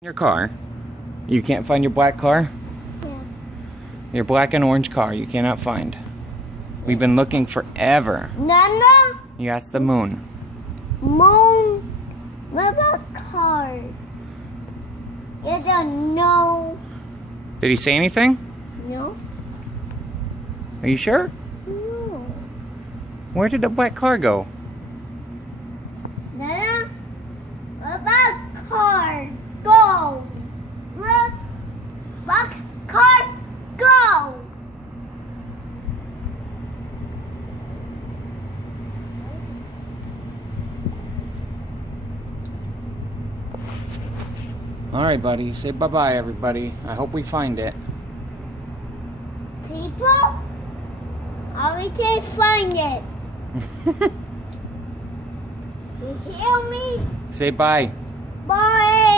Your car. You can't find your black car? Yeah. Your black and orange car you cannot find. We've been looking forever. Nana? You asked the moon. Moon? What about car? Is a no? Did he say anything? No? Are you sure? No. Where did the black car go? Nana? What about car? Go! What? Black car? Go! Alright, buddy. Say bye-bye, everybody. I hope we find it. People? We can't find it. You hear me? Say bye. Bye!